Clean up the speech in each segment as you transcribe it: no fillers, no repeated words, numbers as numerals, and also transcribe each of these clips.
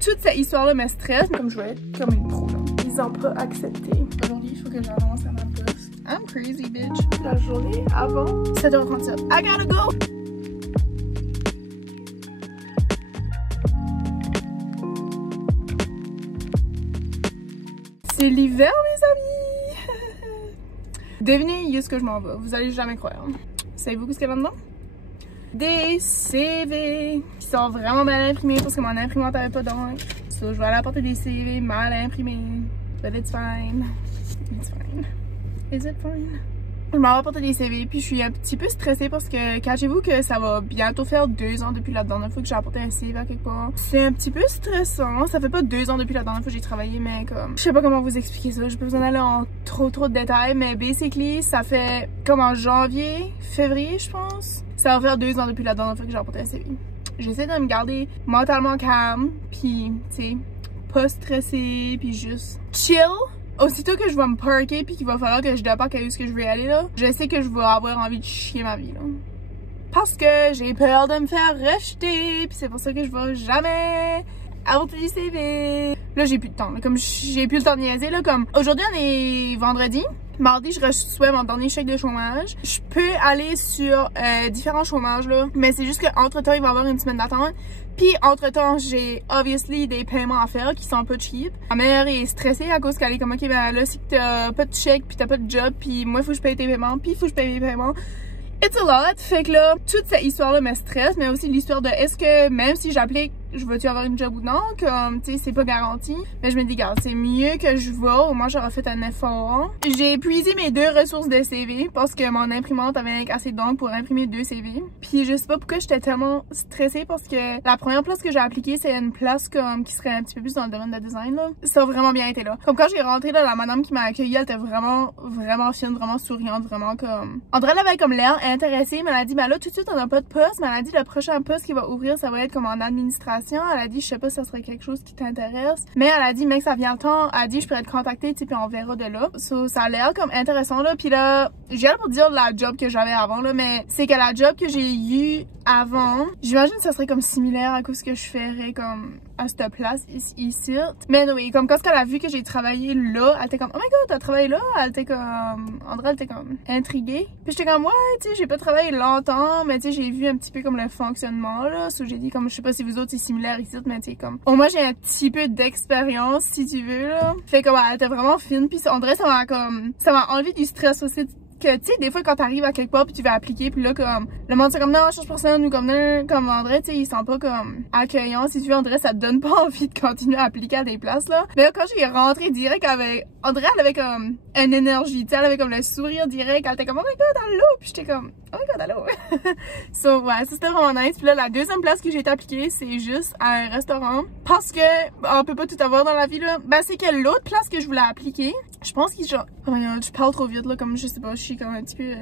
toute cette histoire-là me stresse. Comme je vais être comme une pro, là. Ils ont pas accepté. Aujourd'hui, il faut que j'avance à ma poste. I'm crazy, bitch. La journée avant 7h37. I gotta go! C'est l'hiver, mes amis! Devinez où est-ce que je m'en vais. Vous allez jamais croire. Savez-vous ce qu'il y a là-dedans? Des CV qui sont vraiment mal imprimés parce que mon imprimante n'avait pas d'encre. So, je vais aller apporter des CV mal imprimés. But it's fine. It's fine. Is it fine? Je m'en vais apporter des CV puis je suis un petit peu stressée parce que cachez-vous que ça va bientôt faire 2 ans depuis la dernière fois que j'ai apporté un CV à quelque part. C'est un petit peu stressant. Ça fait pas 2 ans depuis la dernière fois que j'ai travaillé, mais comme je sais pas comment vous expliquer ça. J'ai pas besoin d'aller en trop de détails, mais basically ça fait comme en janvier, février je pense. Ça va faire 2 ans depuis la dernière fois que j'ai apporté un CV. J'essaie de me garder mentalement calme puis tu sais pas stressée puis juste chill. Aussitôt que je vais me parker puis qu'il va falloir que je débarque à où ce que je vais aller là, je sais que je vais avoir envie de chier ma vie là. Parce que j'ai peur de me faire rejeter puis c'est pour ça que je vais jamais apporter des CV. Là j'ai plus de temps, là. Comme j'ai plus le temps de niaiser là, comme aujourd'hui on est vendredi. Mardi, je reçois mon dernier chèque de chômage. Je peux aller sur différents chômages là, mais c'est juste qu'entre temps il va y avoir une semaine d'attente. Puis entre temps, j'ai obviously des paiements à faire qui sont pas cheap. Ma mère est stressée à cause qu'elle est comme ok ben là si t'as pas de chèque puis t'as pas de job puis moi faut que je paye tes paiements puis faut que je paye mes paiements. It's a lot. Fait que là, toute cette histoire-là me stresse, mais aussi l'histoire de est-ce que même si j'applique, je vais-tu avoir une job ou non, comme, tu sais, c'est pas garanti. Mais je me dis, regarde, c'est mieux que je vais, au moins j'aurais fait un effort. J'ai épuisé mes 2 ressources de CV parce que mon imprimante avait assez d'encre pour imprimer 2 CV. Puis je sais pas pourquoi j'étais tellement stressée parce que la première place que j'ai appliquée, c'est une place comme qui serait un petit peu plus dans le domaine de design, là. Ça a vraiment bien été là. Comme quand j'ai rentré là, la madame qui m'a accueillie, elle était vraiment fine, vraiment souriante, vraiment comme... André, elle avait comme l'air intéressée, mais elle a dit, ben là, tout de suite, on n'a pas de poste, mais elle a dit, le prochain poste qui va ouvrir, ça va être comme en administration. Elle a dit, je sais pas si ça serait quelque chose qui t'intéresse, mais elle a dit, mec, ça vient le temps, elle a dit, je pourrais te contacter, tu sais, puis on verra de là. So, ça a l'air comme intéressant, là, puis là, j'ai hâte pour dire la job que j'avais avant, là, mais c'est que la job que j'ai eue avant, j'imagine que ça serait comme similaire à ce que je ferais comme à cette place ici. Mais oui, comme quand elle a vu que j'ai travaillé là, elle était comme, oh my god, t'as travaillé là? Elle était comme, André, elle était comme intriguée. Puis j'étais comme, ouais, tu sais, j'ai pas travaillé longtemps, mais tu sais, j'ai vu un petit peu comme le fonctionnement, là. So, j'ai dit comme, je sais pas si vous autres c'est similaire ici, mais tu sais, comme, au moins j'ai un petit peu d'expérience, si tu veux, là. Fait comme, elle était vraiment fine, puis André, ça m'a enlevé du stress aussi. Que tu sais des fois quand t'arrives à quelque part puis tu vas appliquer puis là comme le monde c'est comme non je cherche personne ou comme non comme André tu sais ils sont pas comme accueillants si tu veux André ça te donne pas envie de continuer à appliquer à des places là mais là quand j'ai rentré direct avec André elle avait comme une énergie tu sais elle avait comme le sourire direct elle était comme oh my god allô puis j'étais comme oh my god allô so ouais ça c'était vraiment nice puis là la deuxième place que j'ai été appliquée c'est juste à un restaurant parce que on peut pas tout avoir dans la vie là ben c'est que l'autre place que je voulais appliquer je pense qu'ils genre oh my god je parle trop vite là comme je sais pas je suis comme un petit peu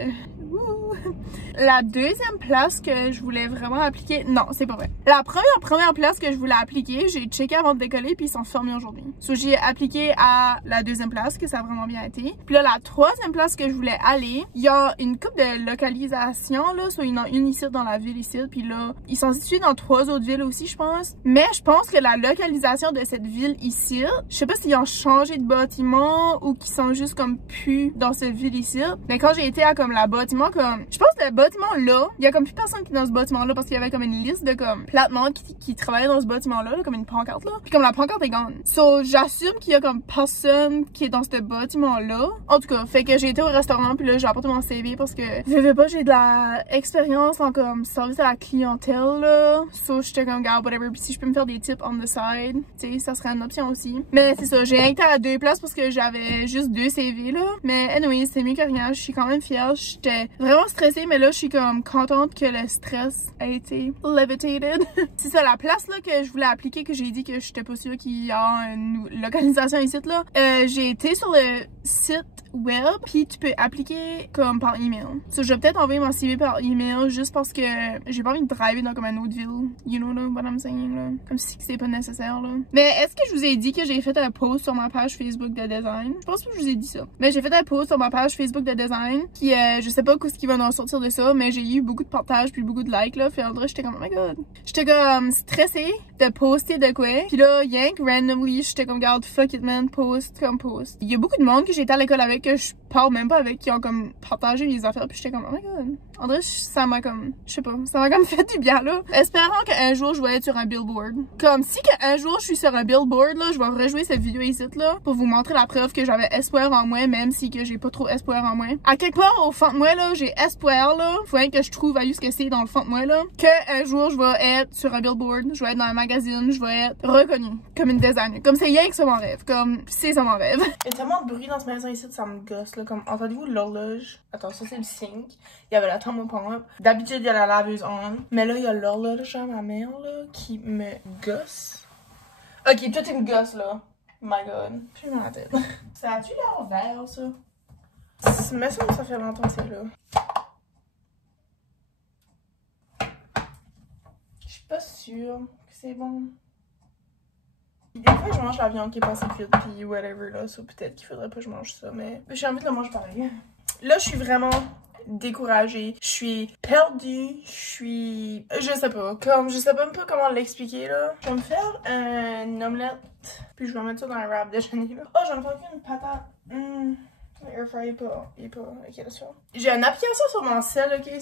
la deuxième place que je voulais vraiment appliquer non c'est pas vrai la première place que je voulais appliquer j'ai checké avant de décoller puis ils sont fermés aujourd'hui so j'ai appliqué à la deuxième place que ça a vraiment bien été puis là la troisième place que je voulais aller il y a une couple de localisations là soit il y en a une ici dans la ville ici puis là ils sont situés dans 3 autres villes aussi je pense mais je pense que la localisation de cette ville ici je sais pas s'ils ont changé de bâtiment ou qu'ils sont juste comme plus dans cette ville ici mais quand j'ai été à comme la bâtiment comme je pense que le bâtiment là il y a comme plus personne qui est dans ce bâtiment là parce qu'il y avait comme une liste de comme platement qui travaillait dans ce bâtiment là comme une pancarte là puis comme la pancarte est gone so j'assume qu'il y a comme personne qui est dans ce bâtiment là en tout cas fait que j'ai été au restaurant puis là j'ai apporté mon CV parce que je veux pas j'ai de la expérience en comme service à la clientèle là so j'étais comme gars whatever puis si je peux me faire des tips on the side tu sais ça serait une option aussi mais c'est ça j'ai été à 2 places parce que j'avais juste 2 CV là mais anyway c'est mieux que rien je suis quand même fière j'étais vraiment stressée mais là je suis comme contente que le stress a été levitated c'est ça la place là que je voulais appliquer que j'ai dit que j'étais pas sûre qu'il y a une localisation ici là j'ai été sur le site web puis tu peux appliquer comme par email so je vais peut-être envoyer mon CV par email juste parce que j'ai pas envie de driver dans comme une autre ville you know what I'm saying là comme si c'est pas nécessaire là mais est-ce que je vous ai dit que j'ai fait un post sur ma page Facebook de design je pense pas que je vous ai dit ça mais j'ai fait un post sur ma page Facebook de design qui je sais pas où ce qui va qu'on en sortir de ça, mais j'ai eu beaucoup de partages puis beaucoup de likes là, fait en vrai j'étais comme oh my god. J'étais comme stressée de poster de quoi, puis là yank randomly j'étais comme regarde fuck it man, post comme post. Il y a beaucoup de monde que j'étais à l'école avec que je parle même pas avec qui ont comme partagé mes affaires puis j'étais comme oh my god. En vrai ça m'a comme, je sais pas, ça m'a comme fait du bien là. Espérant qu'un jour je vais être sur un billboard. Comme si qu'un jour je suis sur un billboard là, je vais rejouer cette vidéo ici là pour vous montrer la preuve que j'avais espoir en moi même si que j'ai pas trop espoir en moi. À quelque part au fond de moi là, j'ai espoir là, faut rien que je trouve à ce que c'est dans le fond de moi là, que un jour je vais être sur un billboard, je vais être dans un magazine, je vais être reconnue comme une designer. Comme c'est rien que ça mon rêve, comme c'est ça mon rêve. Il y a tellement de bruit dans ce magasin ici, ça me gosse là, comme entendez-vous l'horloge? Attends, ça c'est le sink. Il y avait la thermopompe. D'habitude il y a la laveuse on, mais là il y a l'horloge à ma mère là qui me gosse. Ok, toi tu me gosses là. My god. J'ai mal à la tête. Ça a-tu l'air vert ça? Mais ça fait longtemps que c'est là. Je suis pas sûre que c'est bon. Des fois, je mange la viande qui est passée cuite, puis whatever là, ça peut-être qu'il faudrait pas que je mange ça, mais j'ai envie de le manger pareil. Là, je suis vraiment découragée, je suis perdue, je sais pas, comme je sais même pas comment l'expliquer là. Je vais me faire une omelette, puis je vais mettre ça dans un wrap déjeuner là. Oh, je vais me faire une patate. Air fry est pas. Ok, laisse faire. J'ai une application sur mon cell, ok,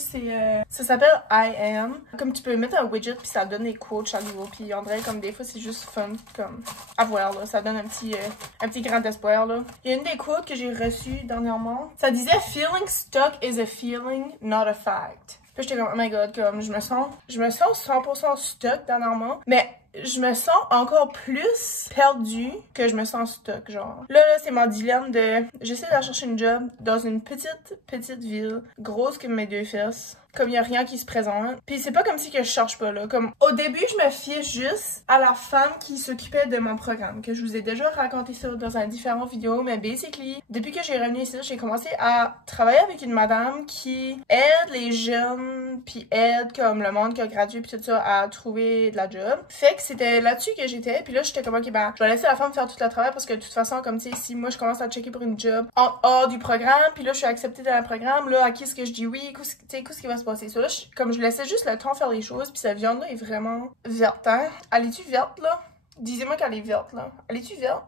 ça s'appelle I Am. Comme tu peux mettre un widget puis ça donne des quotes chaque jour. Puis en vrai, comme des fois c'est juste fun, comme à voir là. Ça donne un petit grand espoir là. Il y a une des quotes que j'ai reçues dernièrement. Ça disait feeling stuck is a feeling, not a fact. Puis j'étais comme oh my god, comme je me sens 100% stuck dernièrement, mais je me sens encore plus perdue que je me sens stuck, genre. Là, c'est mon dilemme de... J'essaie de chercher une job dans une petite ville, grosse comme mes deux fesses. Comme il y a rien qui se présente. Puis c'est pas comme si que je cherche pas, là. Comme, au début, je me fiais juste à la femme qui s'occupait de mon programme. Que je vous ai déjà raconté ça dans un différent vidéo. Mais basically, depuis que j'ai revenu ici, j'ai commencé à travailler avec une madame qui aide les jeunes, puis aide comme le monde qui a gradué, puis tout ça, à trouver de la job. Fait que c'était là-dessus que j'étais. Puis là, j'étais comme, ok, ben, je vais laisser la femme faire tout le travail parce que de toute façon, comme tu sais, si moi je commence à checker pour une job en hors du programme, puis là, je suis acceptée dans le programme, là, à qui est-ce que je dis oui, tu sais, qu'est-ce qui va se passer? So là, comme je laissais juste le temps faire les choses, puis cette viande-là est vraiment verte, hein? Elle est-tu verte, là? Disez-moi qu'elle est verte, là. Elle est-tu verte?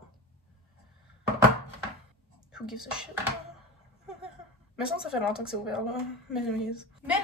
Who gives a shit? Mais ça fait longtemps que c'est ouvert, là. Mais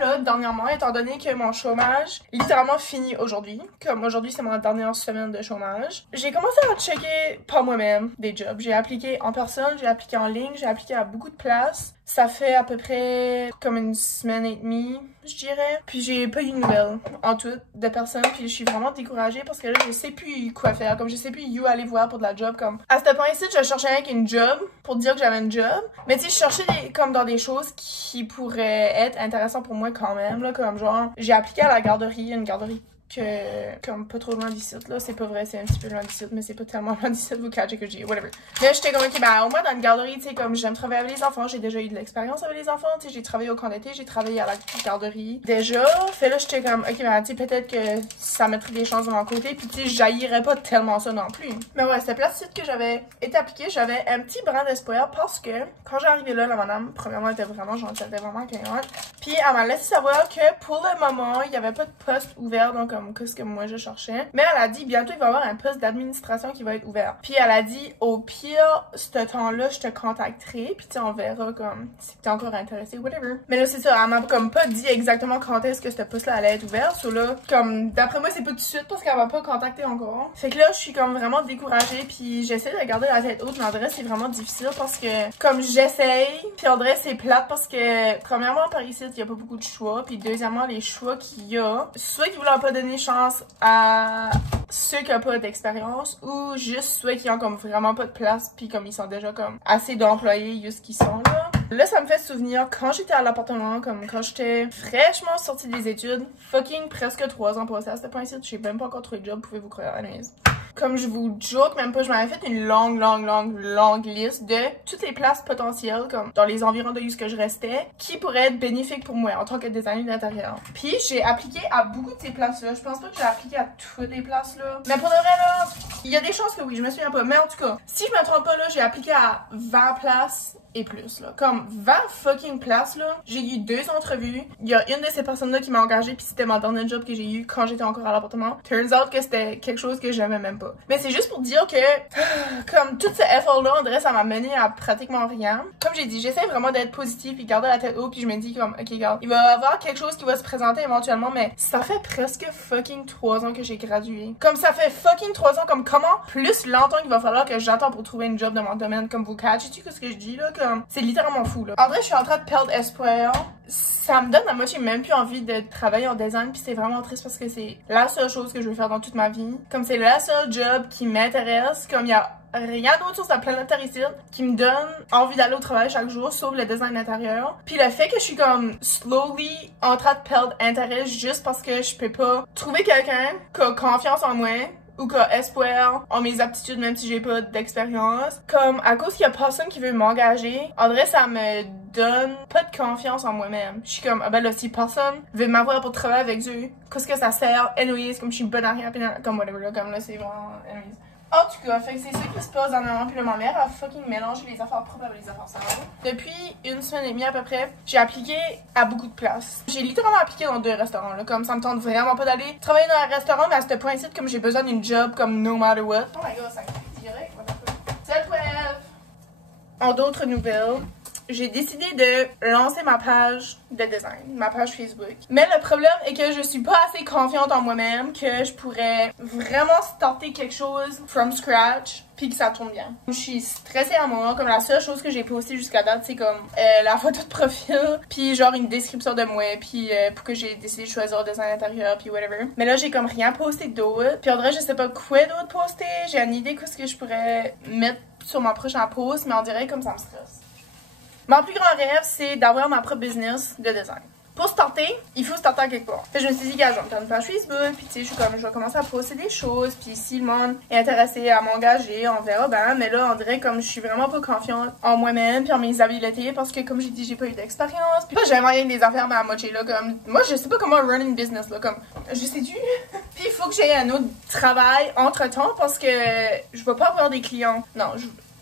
là, dernièrement, étant donné que mon chômage littéralement fini aujourd'hui, comme aujourd'hui c'est ma dernière semaine de chômage, j'ai commencé à checker par moi-même des jobs. J'ai appliqué en personne, j'ai appliqué en ligne, j'ai appliqué à beaucoup de places. Ça fait à peu près comme une semaine et demie, je dirais. Puis j'ai pas eu de nouvelles en tout de personnes. Puis je suis vraiment découragée parce que là, je sais plus quoi faire. Comme je sais plus où aller voir pour de la job. Comme à ce point-ci, je cherchais rien qu'une job pour dire que j'avais une job. Mais tu sais, je cherchais comme dans des choses qui pourraient être intéressantes pour moi quand même. Là, comme genre, j'ai appliqué à la garderie, une garderie comme pas trop loin d'ici là, c'est pas vrai, c'est un petit peu loin d'ici, mais c'est pas tellement loin d'ici, vous catchez que je dis, whatever. Mais j'étais comme, ok, ben au moins dans une garderie, tu sais, comme j'aime travailler avec les enfants, j'ai déjà eu de l'expérience avec les enfants, tu sais, j'ai travaillé au camp d'été, j'ai travaillé à la garderie déjà, fait là, j'étais comme, ok, ben tu sais, peut-être que ça mettrait des chances de mon côté, puis tu sais, j'haïrais pas tellement ça non plus. Mais ouais, cette place que j'avais été appliquée, j'avais un petit brin d'espoir parce que quand j'ai arrivé là, la madame, premièrement, elle était vraiment gentille, elle était vraiment accueillante, puis elle m'a laissé savoir que pour le moment, il y avait pas de poste ouvert, donc qu'est-ce que moi je cherchais. Mais elle a dit bientôt il va y avoir un poste d'administration qui va être ouvert. Puis elle a dit au pire, ce temps-là, je te contacterai. Puis tu sais, on verra comme si t'es encore intéressé, whatever. Mais là, c'est ça, elle m'a comme pas dit exactement quand est-ce que ce poste-là allait être ouvert. So là, comme d'après moi, c'est pas tout de suite parce qu'elle m'a pas contacté encore. Fait que là, je suis comme vraiment découragée. Puis j'essaie de garder la tête haute. Mais en vrai, c'est vraiment difficile parce que comme j'essaye, puis en vrai, c'est plate parce que premièrement, par ici, il y a pas beaucoup de choix. Puis deuxièmement, les choix qu'il y a, soit qu'ils voulaient pas donner chance à ceux qui n'ont pas d'expérience ou juste ceux qui ont comme vraiment pas de place puis comme ils sont déjà comme assez d'employés juste qu'ils sont là. Là, ça me fait souvenir quand j'étais à l'appartement, comme quand j'étais fraîchement sortie des études, fucking presque 3 ans passés à ce point-ci, je sais même pas encore trouvé de job, pouvez-vous croire, anyways. Comme je vous joke même pas, je m'avais fait une longue liste de toutes les places potentielles, comme dans les environs de où que je restais, qui pourraient être bénéfiques pour moi en tant que designer d'intérieur. Puis j'ai appliqué à beaucoup de ces places-là. Je pense pas que j'ai appliqué à toutes les places-là. Mais pour de vrai, là, il y a des chances que oui, je me souviens pas. Mais en tout cas, si je me trompe pas, là, j'ai appliqué à 20 places et plus, là. Comme 20 fucking places, là. J'ai eu 2 entrevues. Il y a une de ces personnes-là qui m'a engagée, puis c'était ma dernière job que j'ai eu quand j'étais encore à l'appartement. Turns out que c'était quelque chose que j'aimais même pas. Mais c'est juste pour dire que, comme tout ce effort-là, on dirait ça m'a mené à pratiquement rien. Comme j'ai dit, j'essaie vraiment d'être positive puis garder la tête haute, puis je me dis comme, ok, regarde, il va y avoir quelque chose qui va se présenter éventuellement, mais ça fait presque fucking 3 ans que j'ai gradué. Comme ça fait fucking 3 ans, comme comment plus longtemps qu'il va falloir que j'attends pour trouver une job dans mon domaine, comme vous catchez-tu ce que je dis là, comme c'est littéralement fou là. En vrai, je suis en train de perdre espoir. Ça me donne à moitié même plus envie de travailler en design, puis c'est vraiment triste parce que c'est la seule chose que je veux faire dans toute ma vie. Comme c'est la seule job qui m'intéresse, comme il y a rien d'autre sur sa planète Terre ici qui me donne envie d'aller au travail chaque jour, sauf le design intérieur. Puis le fait que je suis comme slowly en train de perdre intérêt juste parce que je peux pas trouver quelqu'un qui a confiance en moi ou qui a espoir en mes aptitudes même si j'ai pas d'expérience. Comme à cause qu'il y a personne qui veut m'engager, en vrai ça me donne pas de confiance en moi-même. Je suis comme, ah ben là si personne veut m'avoir pour travailler avec eux, qu'est-ce que ça sert? Anyways, comme je suis bonne à rien, comme whatever là, comme là c'est vraiment anyways. En tout cas, fait que c'est ça qui se passe dans le moment, puis là, ma mère a fucking mélangé les affaires propres avec les affaires sales. Depuis 1 semaine et demie à peu près, j'ai appliqué à beaucoup de places. J'ai littéralement appliqué dans 2 restaurants, là, comme ça me tente vraiment pas d'aller travailler dans un restaurant, mais à ce point-ci, comme j'ai besoin d'une job, comme no matter what. Oh my god, ça crie direct, cette web! En d'autres nouvelles, j'ai décidé de lancer ma page de design, ma page Facebook. Mais le problème est que je suis pas assez confiante en moi-même que je pourrais vraiment starter quelque chose from scratch puis que ça tourne bien. Je suis stressée à moi, comme la seule chose que j'ai postée jusqu'à date, c'est comme la photo de profil puis genre une description de moi puis pour que j'ai décidé de choisir le design intérieur puis whatever. Mais là, j'ai comme rien posté d'autre. Puis en vrai, je sais pas quoi d'autre poster. J'ai une idée de ce que je pourrais mettre sur mon prochain post, mais on dirait comme ça me stresse. Mon plus grand rêve, c'est d'avoir ma propre business de design. Pour starter, il faut starter quelque part. Fait que je me suis dit, gars, je vais me faire une page Facebook, puis tu sais, je suis comme, je vais commencer à poster des choses, puis si le monde est intéressé à m'engager, on verra ben. Mais là, on dirait comme je suis vraiment pas confiante en moi-même, puis en mes habiletés, parce que comme j'ai dit, j'ai pas eu d'expérience. Puis j'aime rien des affaires mais à moitié là, comme moi, je sais pas comment run une business là, comme je sais du. Puis il faut que j'aie un autre travail entre temps parce que je vais pas avoir des clients. Non,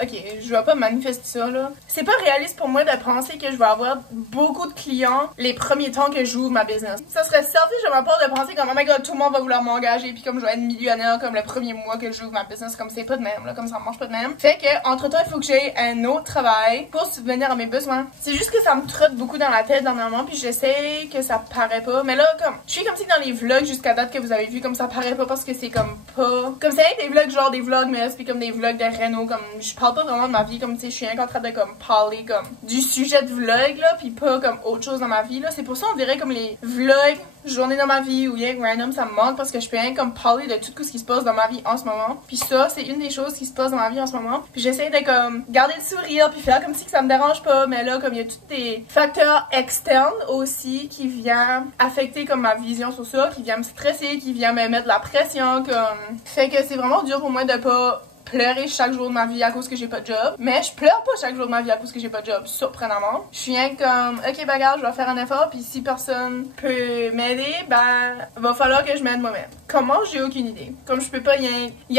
ok, je vais pas manifester ça, là. C'est pas réaliste pour moi de penser que je vais avoir beaucoup de clients les premiers temps que j'ouvre ma business. Ça serait selfish de ma part de penser comme, oh my god, tout le monde va vouloir m'engager, puis comme je vais être millionnaire comme le premier mois que j'ouvre ma business, comme c'est pas de même, là, comme ça marche pas de même. Fait que, entre temps, il faut que j'aie un autre travail pour subvenir à mes besoins. C'est juste que ça me trotte beaucoup dans la tête dernièrement, puis j'essaie que ça paraît pas. Mais là, comme, je suis comme si dans les vlogs jusqu'à date que vous avez vu, comme ça paraît pas parce que c'est comme pas. Comme c'est des vlogs genre des vlogs, mais puis comme des vlogs de Renault, comme je parle pas vraiment de ma vie, comme tu sais, je suis en train de comme parler comme du sujet de vlog là, puis pas comme autre chose dans ma vie là. C'est pour ça on dirait comme les vlogs journée dans ma vie ou rien random, ça me manque parce que je peux rien comme parler de tout ce qui se passe dans ma vie en ce moment. Puis ça, c'est une des choses qui se passe dans ma vie en ce moment. Puis j'essaie de comme garder le sourire puis faire comme si que ça me dérange pas, mais là comme il y a tous des facteurs externes aussi qui viennent affecter comme ma vision sur ça, qui viennent me stresser, qui viennent me mettre de la pression, comme fait que c'est vraiment dur pour moi de pas pleurer chaque jour de ma vie à cause que j'ai pas de job. Mais je pleure pas chaque jour de ma vie à cause que j'ai pas de job, surprenamment. Je suis rien comme, ok, bagarre, je vais faire un effort, puis si personne peut m'aider, ben, va falloir que je m'aide moi-même. Comment? J'ai aucune idée. Comme je peux pas y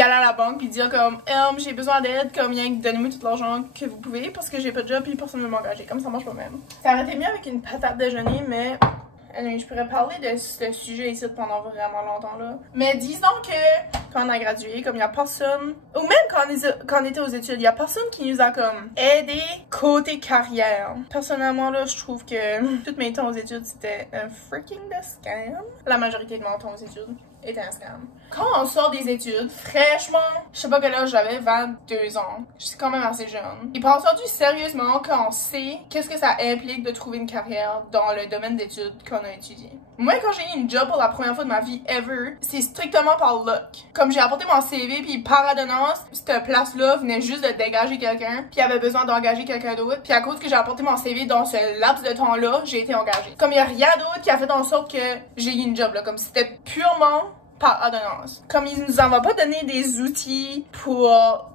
aller à la banque puis dire comme, j'ai besoin d'aide, comme rien que donnez-moi tout l'argent que vous pouvez parce que j'ai pas de job puis personne ne veut m'engager. Comme ça marche pas même. Ça aurait été mieux avec une patate déjeuner, mais je pourrais parler de ce sujet ici pendant vraiment longtemps là. Mais disons que quand on a gradué, comme il y a personne, ou même quand on était aux études, il y a personne qui nous a comme aidé côté carrière. Personnellement là, je trouve que toutes mes temps aux études c'était un freaking de scam. La majorité de mon temps aux études était un scam. Quand on sort des études, fraîchement, je sais pas quel âge j'avais, 22 ans. Je suis quand même assez jeune. Et pour entendu, sérieusement, quand on sait qu'est-ce que ça implique de trouver une carrière dans le domaine d'études qu'on a étudié. Moi, quand j'ai eu une job pour la première fois de ma vie ever, c'est strictement par luck. Comme j'ai apporté mon CV, puis par adonnance, cette place-là venait juste de dégager quelqu'un, puis avait besoin d'engager quelqu'un d'autre. Puis à cause que j'ai apporté mon CV dans ce laps de temps-là, j'ai été engagée. Comme il y a rien d'autre qui a fait en sorte que j'ai eu une job, là. Comme c'était purement par adonnance. Comme ils nous en ont pas donné des outils pour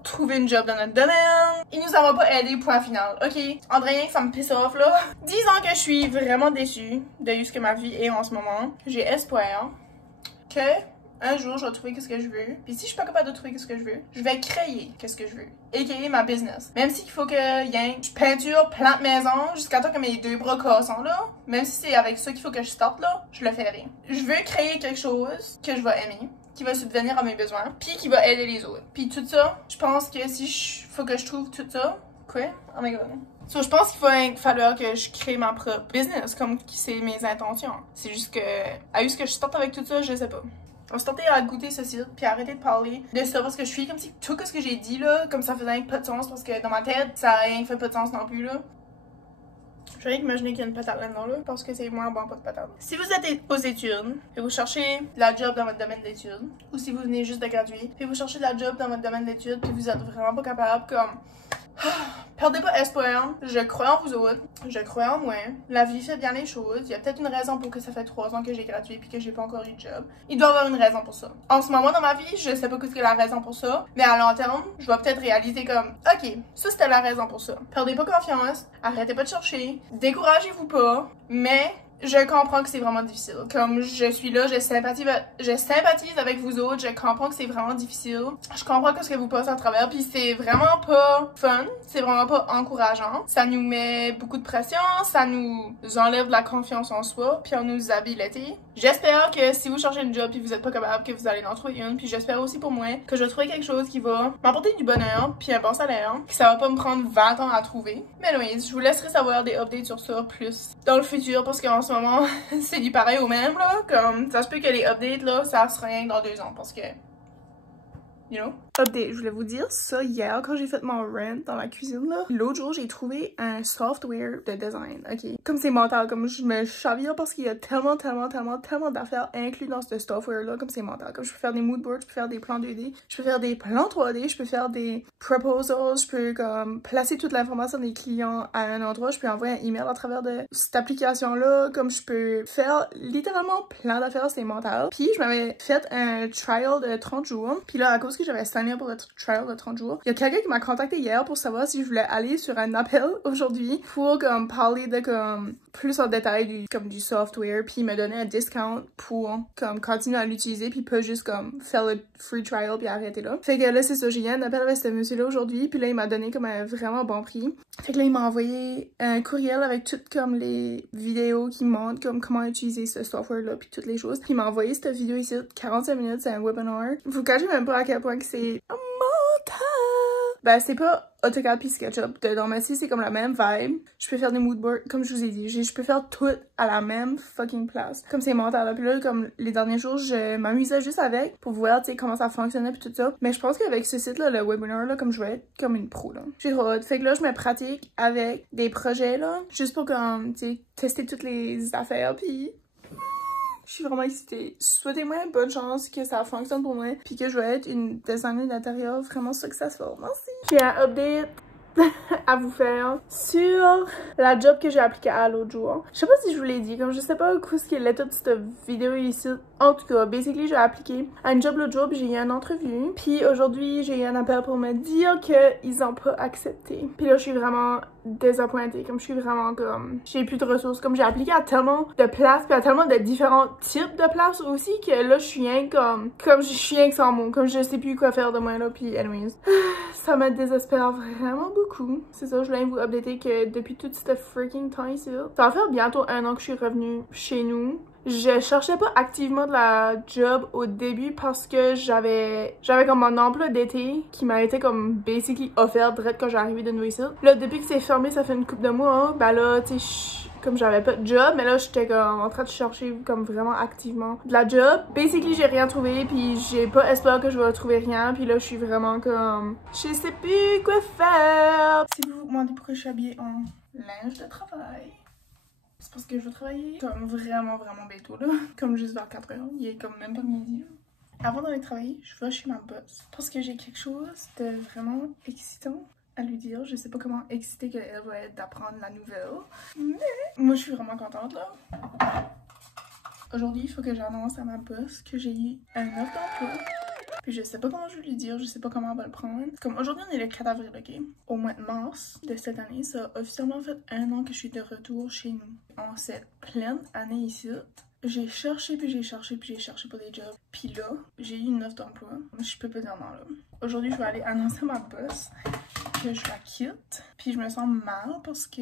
trouver une job dans notre domaine, ils nous en ont pas aidé, point final. Ok, André, ça me pisse off là. Disons que je suis vraiment déçue de ce que ma vie est en ce moment. J'ai espoir que un jour, je vais trouver ce que je veux. Puis si je suis pas capable de trouver ce que je veux, je vais créer ce que je veux. Et créer ma business. Même s'il faut que je peinture, plante maison, jusqu'à temps que mes 2 bras cassent là. Même si c'est avec ça qu'il faut que je sorte là, je le ferai. Je veux créer quelque chose que je vais aimer, qui va subvenir à mes besoins, puis qui va aider les autres. Puis tout ça, je pense que faut que je trouve tout ça. Quoi? Oh my god. So, je pense qu'il va falloir que je crée ma propre business, comme c'est mes intentions. C'est juste que, à ce que je sorte avec tout ça, je sais pas. On va se tenter à goûter ceci, puis arrêter de parler de ça, parce que je suis comme si tout ce que j'ai dit là, comme ça faisait pas de sens, parce que dans ma tête, ça a rien fait pas de sens non plus là. Je vais rien imaginer qu'il y a une patate là-dedans là, parce que c'est moins bon pas de patate. Si vous êtes aux études, et vous cherchez de la job dans votre domaine d'études, ou si vous venez juste de graduer, puis vous cherchez de la job dans votre domaine d'études, puis vous êtes vraiment pas capable, comme... Perdez pas espoir, je crois en vous autres, je crois en moi, la vie fait bien les choses, il y a peut-être une raison pour que ça fait 3 ans que j'ai gradué puis que j'ai pas encore eu de job. Il doit y avoir une raison pour ça. En ce moment dans ma vie, je sais pas ce que la raison pour ça, mais à long terme, je vais peut-être réaliser comme, ok, ça c'était la raison pour ça. Perdez pas confiance, arrêtez pas de chercher, découragez-vous pas, mais... Je comprends que c'est vraiment difficile. Comme je suis là, je sympathise avec vous autres, je comprends que c'est vraiment difficile. Je comprends ce que vous passez à travers, puis c'est vraiment pas fun, c'est vraiment pas encourageant. Ça nous met beaucoup de pression, ça nous enlève de la confiance en soi, puis on nous habileté. J'espère que si vous cherchez une job puis vous êtes pas capable, que vous allez en trouver une, puis j'espère aussi pour moi que je vais trouver quelque chose qui va m'apporter du bonheur, puis un bon salaire, que ça va pas me prendre 20 ans à trouver. Mais oui, je vous laisserai savoir des updates sur ça plus dans le futur, parce qu'en ce moment, c'est du pareil au même, là. Comme, ça se peut que les updates, là, ça sera rien que dans 2 ans, parce que... You know? Update, je voulais vous dire ça hier quand j'ai fait mon rent dans la cuisine là. L'autre jour, j'ai trouvé un software de design, ok? Comme c'est mental, comme je me chavire parce qu'il y a tellement d'affaires inclus dans ce software là, comme c'est mental. Comme je peux faire des mood boards, je peux faire des plans 2D, je peux faire des plans 3D, je peux faire des proposals, je peux comme placer toute l'information des clients à un endroit, je peux envoyer un email à travers de cette application là, comme je peux faire littéralement plein d'affaires, c'est mental. Puis je m'avais fait un trial de 30 jours, puis là à cause que j'avais signé pour le trial de 30 jours. Il y a quelqu'un qui m'a contacté hier pour savoir si je voulais aller sur un appel aujourd'hui pour comme parler de comme plus en détail du software, puis me donner un discount pour comme continuer à l'utiliser, puis pas juste comme faire le free trial puis arrêter là. Fait que là c'est ça, j'ai eu un appel avec ce monsieur là aujourd'hui, puis là il m'a donné comme un vraiment bon prix. Fait que là il m'a envoyé un courriel avec toutes comme les vidéos qui montrent comme comment utiliser ce software là puis toutes les choses. Puis il m'a envoyé cette vidéo ici, 45 minutes, c'est un webinar. Vous cachez même pas à quel point que c'est mental. Ben c'est pas AutoCAD puis SketchUp dedans, mais si c'est comme la même vibe. Je peux faire des moodboards, comme je vous ai dit, je peux faire tout à la même fucking place. Comme c'est mental là. Puis là, comme les derniers jours, je m'amusais juste avec pour voir, tu sais, comment ça fonctionnait puis tout ça. Mais je pense qu'avec ce site là, le webinar là, comme je vais être comme une pro là. J'ai trop hâte. Fait que là, je me pratique avec des projets là, juste pour comme, tu sais, tester toutes les affaires puis... Je suis vraiment excitée. Souhaitez-moi bonne chance, que ça fonctionne pour moi, puis que je vais être une designer d'intérieur vraiment successful. Merci! J'ai un update à vous faire sur la job que j'ai appliquée à l'autre jour. Je sais pas si je vous l'ai dit, comme je sais pas où est-ce qu'elle est toute cette vidéo ici. En tout cas, basically, j'ai appliqué à une job l'autre jour, puis j'ai eu une entrevue. Puis aujourd'hui, j'ai eu un appel pour me dire qu'ils ont pas accepté. Puis là, je suis vraiment désappointée, comme je suis vraiment comme... J'ai plus de ressources, comme j'ai appliqué à tellement de places, puis à tellement de différents types de places aussi, que là, je suis rien comme je suis rien que sans mots, comme je sais plus quoi faire de moi là, puis anyways. Ça me désespère vraiment beaucoup. C'est ça, je voulais vous updater que depuis tout ce freaking temps ici, ça va faire bientôt 1 an que je suis revenue chez nous. Je cherchais pas activement de la job au début parce que j'avais comme mon emploi d'été qui m'a été comme basically offert direct quand j'ai arrivé de Nouvelle-Sud. Là, depuis que c'est fermé, ça fait une couple de mois, hein, ben là, tu sais, comme j'avais pas de job, mais là, j'étais comme en train de chercher comme vraiment activement de la job. Basically, j'ai rien trouvé, puis j'ai pas espoir que je vais trouver rien, puis là, je suis vraiment comme... Je sais plus quoi faire! Si vous vous demandez pourquoi je suis habillée en linge de travail... C'est parce que je veux travailler comme vraiment bientôt là, comme juste vers 4 heures, il est comme même pas midi. Avant d'aller travailler, je vais chez ma boss parce que j'ai quelque chose de vraiment excitant à lui dire. Je sais pas comment excitée qu'elle va être d'apprendre la nouvelle, mais moi je suis vraiment contente là. Aujourd'hui, il faut que j'annonce à ma boss que j'ai eu un offre d'emploi. Puis je sais pas comment je vais lui dire, je sais pas comment elle va le prendre. Comme aujourd'hui, on est le 4 avril, ok? Au mois de mars de cette année, ça a officiellement fait 1 an que je suis de retour chez nous. En cette pleine année ici, J'ai cherché, puis j'ai cherché, puis j'ai cherché pour des jobs. Puis là, j'ai eu une offre d'emploi. Je peux pas dire non, là. Aujourd'hui, je vais aller annoncer à ma boss que je la quitte. Puis je me sens mal parce que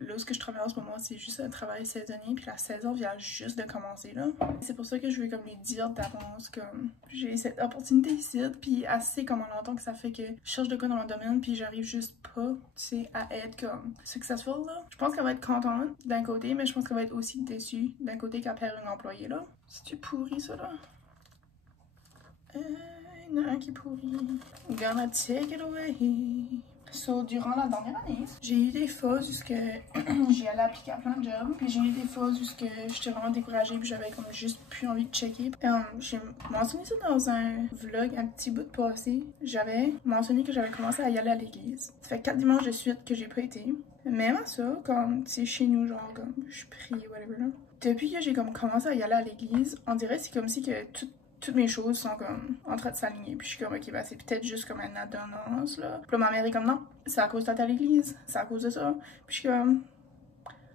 là où je travaille en ce moment, c'est juste un travail saisonnier. Puis la saison vient juste de commencer, là. C'est pour ça que je veux comme lui dire d'avance comme j'ai cette opportunité ici. Puis assez comme on entend que ça fait que je cherche de quoi dans mon domaine. Puis j'arrive juste pas, tu sais, à être comme successful, là. Je pense qu'elle va être contente d'un côté, mais je pense qu'elle va être aussi déçue d'un côté qu'elle perd une employée, là. C'est-tu pourri, ça, là? Il y en a un qui est pourri. Gonna take it away. So, durant la dernière année, j'ai eu des phases où j'ai allé appliquer à plein de jobs. Puis j'ai eu des phases où j'étais vraiment découragée puis j'avais comme juste plus envie de checker. J'ai mentionné ça dans un vlog, un petit bout de passé. J'avais mentionné que j'avais commencé à y aller à l'église. Ça fait 4 dimanches de suite que j'ai pas été. Même à ça, comme, tu sais, chez nous, genre, comme, je prie, whatever, là. Depuis que j'ai comme commencé à y aller à l'église, on dirait que c'est comme si que toutes mes choses sont comme en train de s'aligner. Puis je suis comme, ok, bah c'est peut-être juste comme une adonnance, là. Puis là, ma mère est comme, non, c'est à cause de à l'église, c'est à cause de ça. Puis je suis comme,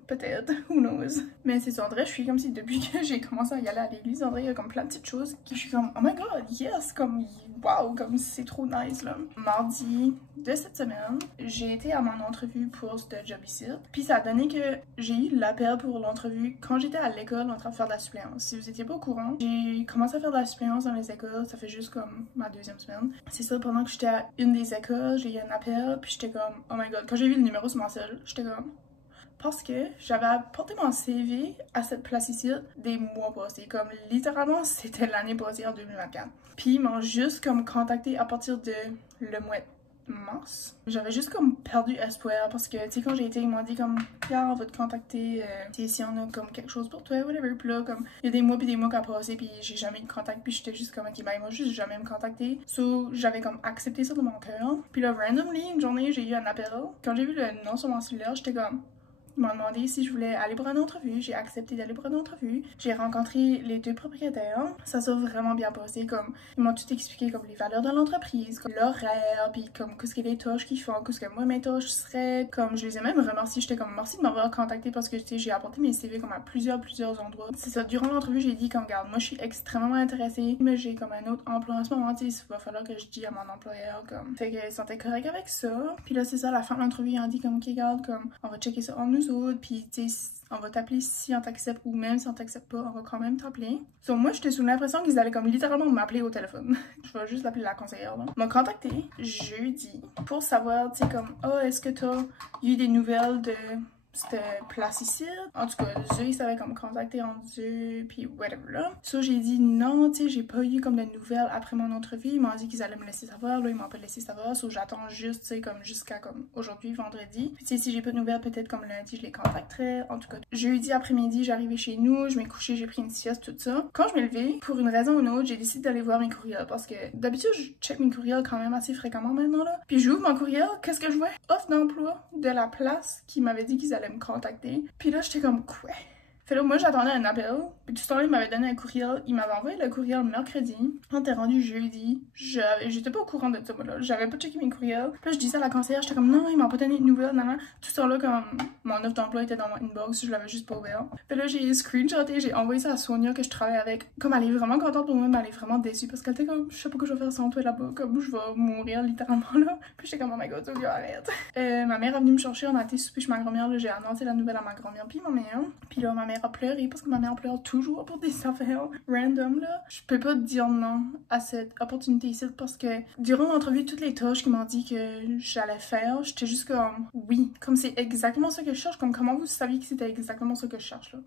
peut-être, who knows. Mais c'est ça, en vrai, je suis comme si depuis que j'ai commencé à y aller à l'église, en vrai, il y a comme plein de petites choses qui je suis comme, oh my god, yes, comme, wow, comme c'est trop nice, là. Mardi de cette semaine, j'ai été à mon entrevue pour ce job ici. Puis ça a donné que j'ai eu l'appel pour l'entrevue quand j'étais à l'école en train de faire de la suppléance. Si vous étiez pas au courant, j'ai commencé à faire de la suppléance dans les écoles, ça fait juste comme ma 2e semaine. C'est ça, pendant que j'étais à une des écoles, j'ai eu un appel, puis j'étais comme, oh my god, quand j'ai vu le numéro sur mon cell, j'étais comme, parce que j'avais apporté mon CV à cette place ici des mois passés. Comme littéralement, c'était l'année passée en 2024. Puis ils m'ont juste comme contacté à partir de le mois de mars. J'avais juste comme perdu espoir parce que, tu sais, quand j'ai été, ils m'ont dit comme, Pierre, on va te contacter si on a comme quelque chose pour toi, whatever. Puis là, comme, il y a des mois puis des mois qui ont passé puis j'ai jamais eu de contact. Puis j'étais juste comme, ok, ben ils m'ont juste jamais me contacté. So, j'avais comme accepté ça dans mon cœur. Puis là, randomly, une journée, j'ai eu un appel. Quand j'ai vu le nom sur mon cellulaire, j'étais comme, ils m'ont demandé si je voulais aller pour une entrevue. J'ai accepté d'aller pour une entrevue. J'ai rencontré les 2 propriétaires. Ça s'est vraiment bien passé. Comme, ils m'ont tout expliqué comme les valeurs de l'entreprise, comme l'horaire, puis comme qu'est-ce que les tâches qu'ils font, qu'est-ce que moi mes tâches seraient. Comme je les ai même remerciés. J'étais comme merci de m'avoir contacté parce que tu sais, j'ai apporté mes CV comme à plusieurs endroits. C'est ça. Durant l'entrevue, j'ai dit comme regarde, moi je suis extrêmement intéressée, mais j'ai comme un autre emploi en ce moment. Tu sais, il va falloir que je dise à mon employeur comme. Fait qu'ils sont corrects avec ça. Puis là c'est ça. À la fin de l'entrevue, ils ont dit comme ok, regarde, comme on va checker ça en nous autres, puis tu sais, on va t'appeler si on t'accepte ou même si on t'accepte pas, on va quand même t'appeler. So, moi, j'étais sous l'impression qu'ils allaient comme littéralement m'appeler au téléphone. Je vais juste l'appeler la conseillère, là. Ils m'ont contacté jeudi pour savoir, tu sais, comme, oh, est-ce que t'as eu des nouvelles de cette place ici? En tout cas, eux, ils savaient comme contacter en eux, puis whatever, là. So, j'ai dit non, tu sais, j'ai pas eu comme de nouvelles après mon entrevue. Ils m'ont dit qu'ils allaient me laisser savoir, là, ils m'ont pas laissé savoir. So, j'attends juste, tu sais, comme jusqu'à comme aujourd'hui, vendredi. Puis, tu sais, si j'ai pas de nouvelles, peut-être comme lundi, je les contacterai. En tout cas, jeudi après-midi, j'arrivais chez nous, je m'ai couché, j'ai pris une sieste, tout ça. Quand je me levais, pour une raison ou une autre, j'ai décidé d'aller voir mes courriels parce que d'habitude, je check mes courriels quand même assez fréquemment maintenant, là. Puis, j'ouvre mon courriel, qu'est-ce que je vois? Offre d'emploi de la place qui m'avait dit qu'ils allaient me contacter. Puis là, j'étais comme, quoi? Fait là, moi, j'attendais un appel. Puis tout ce temps-là, il m'avait donné un courriel. Il m'avait envoyé le courriel mercredi. On était rendu jeudi. J'étais pas au courant de ça, moi, là. J'avais pas checké mes courriels. Puis là, je disais à la conseillère, j'étais comme, non, ils m'ont pas donné de nouvelles, non. Tout ce temps-là, comme mon offre d'emploi était dans mon inbox, je l'avais juste pas ouvert. Puis là, j'ai screenshoté, j'ai envoyé ça à Sonia que je travaille avec. Comme elle est vraiment contente pour moi, mais elle est vraiment déçue parce qu'elle était comme, je sais pas quoi je vais faire sans toi là-bas. Comme, je vais mourir littéralement là. Puis j'étais comme, oh my god, Sonia, arrête. Ma mère est venue me chercher, on a été souper chez ma grand-mère, là. J'ai annoncé la nouvelle à ma grand-mère, puis ma mère. Puis là, ma mère a pleuré parce que ma mère pleure toujours pour des affaires random, là. Je peux pas dire non à cette opportunité ici parce que durant l'entrevue, toutes les tâches qu'ils m'ont dit que j'allais faire, j'étais juste comme oui, comme c'est exactement ce que je cherche, comme comment vous saviez que c'était exactement ce que je cherche, là.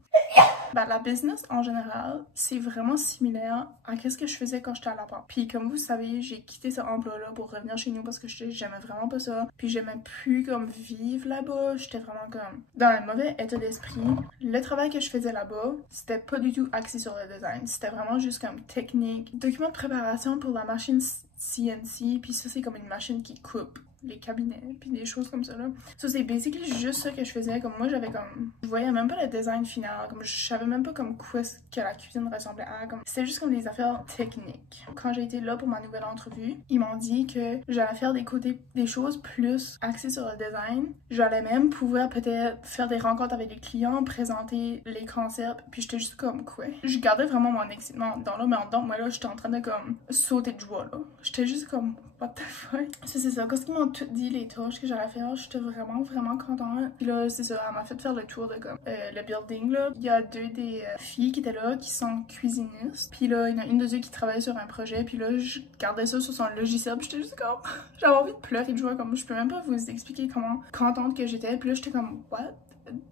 Ben, la business en général, c'est vraiment similaire à ce que je faisais quand j'étais à la part. Puis comme vous savez, j'ai quitté ce emploi-là pour revenir chez nous parce que j'aimais vraiment pas ça. Puis j'aimais plus comme vivre là-bas. J'étais vraiment comme dans un mauvais état d'esprit. Le travail que je faisais là-bas, c'était pas du tout axé sur le design. C'était vraiment juste comme technique. Document de préparation pour la machine CNC. Puis ça, c'est comme une machine qui coupe les cabinets, puis des choses comme ça, là. Ça, c'est basically juste ça que je faisais. Comme moi, j'avais comme... Je voyais même pas le design final. Comme je savais même pas comme quoi que la cuisine ressemblait à. Comme... C'était juste comme des affaires techniques. Quand j'ai été là pour ma nouvelle entrevue, ils m'ont dit que j'allais faire des choses plus axées sur le design. J'allais même pouvoir peut-être faire des rencontres avec les clients, présenter les concepts, puis j'étais juste comme quoi. Je gardais vraiment mon excitement dans là, mais en dedans, moi là, j'étais en train de comme sauter de joie là. J'étais juste comme what the fuck. C'est ça, quand ils m'ont tout dit les tâches que j'allais faire, j'étais vraiment contente. Puis là, c'est ça, elle m'a fait faire le tour de comme le building là. Il y a deux des filles qui étaient là, qui sont cuisinistes. Puis là, il y en a une de eux qui travaillait sur un projet, puis là, je gardais ça sur son logiciel, puis j'étais juste comme... J'avais envie de pleurer de joie, comme je peux même pas vous expliquer comment contente que j'étais. Puis là, j'étais comme what